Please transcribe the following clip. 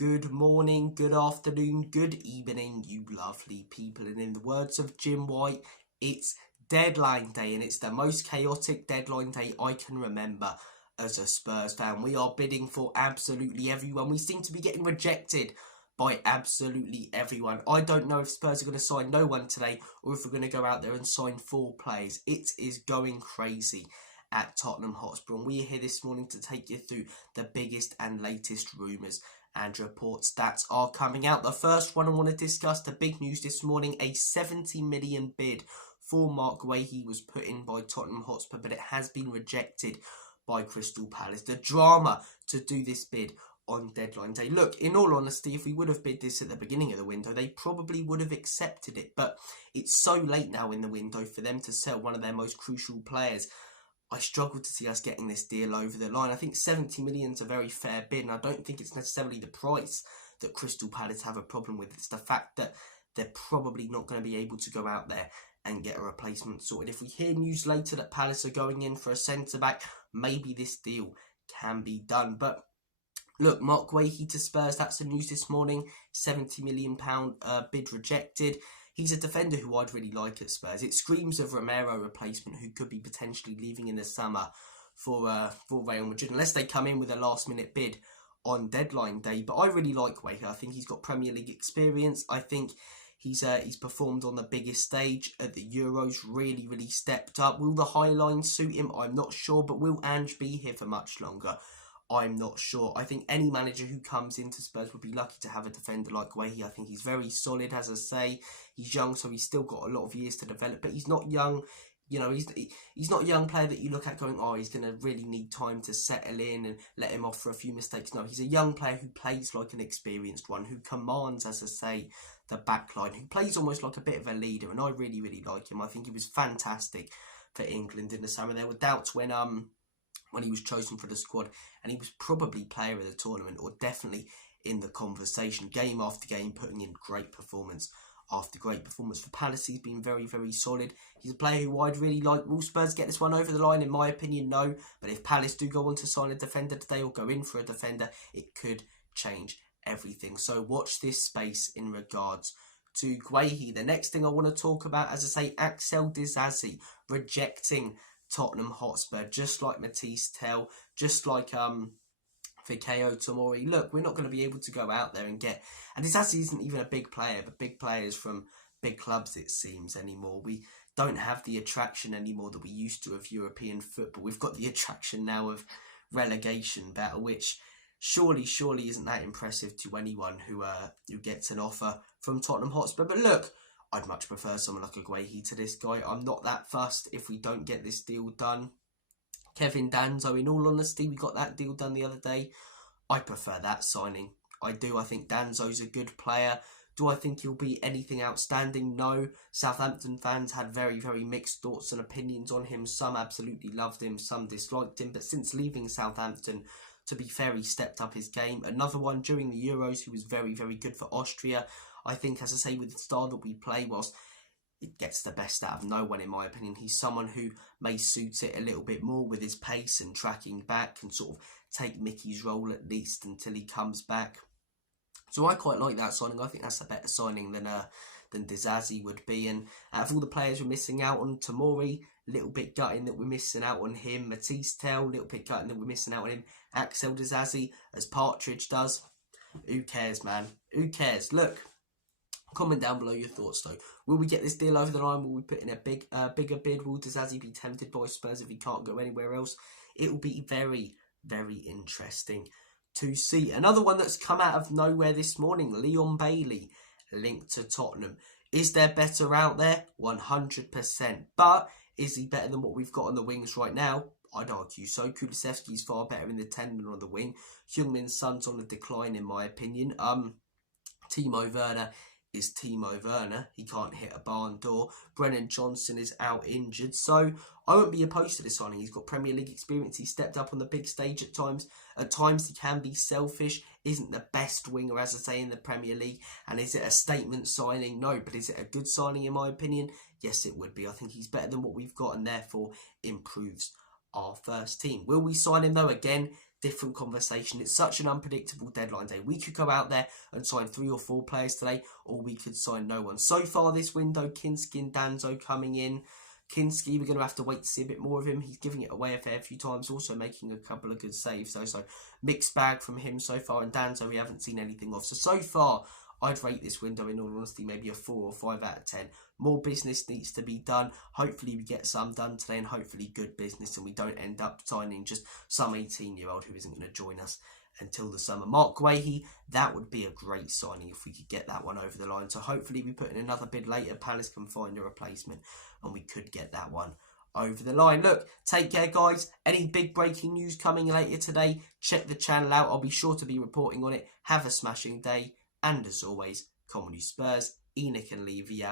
Good morning, good afternoon, good evening, you lovely people. And in the words of Jim White, it's deadline day, and it's the most chaotic deadline day I can remember as a Spurs fan. We are bidding for absolutely everyone. We seem to be getting rejected by absolutely everyone. I don't know if Spurs are going to sign no one today or if we're going to go out there and sign 4 players. It is going crazy at Tottenham Hotspur, and we are here this morning to take you through the biggest and latest rumours and reports that are coming out. The first one I want to discuss, the big news this morning, a 70 million bid for Mark Guehi was put in by Tottenham Hotspur, but it has been rejected by Crystal Palace. The drama to do this bid on deadline day. Look, in all honesty, if we would have bid this at the beginning of the window, they probably would have accepted it, but it's so late now in the window for them to sell one of their most crucial players. I struggle to see us getting this deal over the line. I think 70 million is a very fair bid, and I don't think it's necessarily the price that Crystal Palace have a problem with. It's the fact that they're probably not going to be able to go out there and get a replacement sorted. If we hear news later that Palace are going in for a centre-back, maybe this deal can be done. But look, Mark Guehi to Spurs, that's the news this morning. £70 million bid rejected. He's a defender who I'd really like at Spurs. It screams of Romero replacement, who could be potentially leaving in the summer for Real Madrid, unless they come in with a last-minute bid on deadline day. But I really like Guehi. I think he's got Premier League experience. I think he's performed on the biggest stage at the Euros, really stepped up. Will the High Line suit him? I'm not sure. But will Ange be here for much longer? I'm not sure. I think any manager who comes into Spurs would be lucky to have a defender like Guehi. I think he's very solid, as I say. He's young, so he's still got a lot of years to develop. But he's not young. You know, he's not a young player that you look at going, oh, he's going to really need time to settle in and let him off for a few mistakes. No, he's a young player who plays like an experienced one, who commands, as I say, the back line, who plays almost like a bit of a leader. And I really like him. I think he was fantastic for England in the summer. There were doubts when he was chosen for the squad, and he was probably player of the tournament, or definitely in the conversation, game after game, putting in great performance after great performance. For Palace, he's been very solid. He's a player who I'd really like. Will Spurs get this one over the line? In my opinion, no. But if Palace do go on to sign a defender today, or go in for a defender, it could change everything. So watch this space in regards to Guehi. The next thing I want to talk about, as I say, Axel Disasi rejecting Tottenham Hotspur, just like Matisse Tell, just like Fikayo Tomori. Look, we're not going to be able to go out there and get, and this actually isn't even a big player, but big players from big clubs, it seems, anymore. We don't have the attraction anymore that we used to of European football. We've got the attraction now of relegation battle, which surely isn't that impressive to anyone who gets an offer from Tottenham Hotspur. But look, I'd much prefer someone like a Guehi to this guy. I'm not that fussed if we don't get this deal done. Kevin Danzo, in all honesty, we got that deal done the other day. I prefer that signing. I do. I think Danzo's a good player. Do I think he'll be anything outstanding? No. Southampton fans had very mixed thoughts and opinions on him. Some absolutely loved him, some disliked him. But since leaving Southampton, to be fair, he stepped up his game. Another one during the Euros who was very good for Austria. I think, as I say, with the style that we play, whilst it gets the best out of no one, in my opinion, he's someone who may suit it a little bit more with his pace and tracking back, and sort of take Mickey's role at least until he comes back. So I quite like that signing. I think that's a better signing than Disasi would be. And out of all the players we're missing out on, Tomori, a little bit gutting that we're missing out on him. Matisse Tell, a little bit gutting that we're missing out on him. Axel Disasi, as Partridge does. Who cares, man? Who cares? Look, comment down below your thoughts though. Will we get this deal over the line? Will we put in a bigger bid? Will Disasi be tempted by Spurs if he can't go anywhere else? It will be very interesting to see. Another one that's come out of nowhere this morning, Leon Bailey, linked to Tottenham. Is there better out there? 100%. But is he better than what we've got on the wings right now? I'd argue so. Kulusevski's far better in the 10 than on the wing. Heung-min Son's on the decline, in my opinion. Timo Werner is Timo Werner. He can't hit a barn door. Brennan Johnson is out injured. So I won't be opposed to this signing. He's got Premier League experience. He stepped up on the big stage at times. At times he can be selfish. Isn't the best winger, as I say, in the Premier League. And is it a statement signing? No. But is it a good signing, in my opinion? Yes, it would be. I think he's better than what we've got, and therefore improves our first team. Will we sign him though? Again, different conversation. It's such an unpredictable deadline day. We could go out there and sign 3 or 4 players today, or we could sign no one. So far this window, Kinski and Danzo coming in. Kinski, we're going to have to wait to see a bit more of him. He's giving it away a fair few times, also making a couple of good saves though. So mixed bag from him so far. And Danzo, we haven't seen anything of. So far, I'd rate this window, in all honesty, maybe a 4 or 5 out of 10. More business needs to be done. Hopefully we get some done today, and hopefully good business, and we don't end up signing just some 18-year-old who isn't going to join us until the summer. Mark Guehi, that would be a great signing if we could get that one over the line. So hopefully we put in another bid later. Palace can find a replacement, and we could get that one over the line. Look, take care, guys. Any big breaking news coming later today, check the channel out. I'll be sure to be reporting on it. Have a smashing day. And as always, Comedy Spurs, Enoch and Levy out.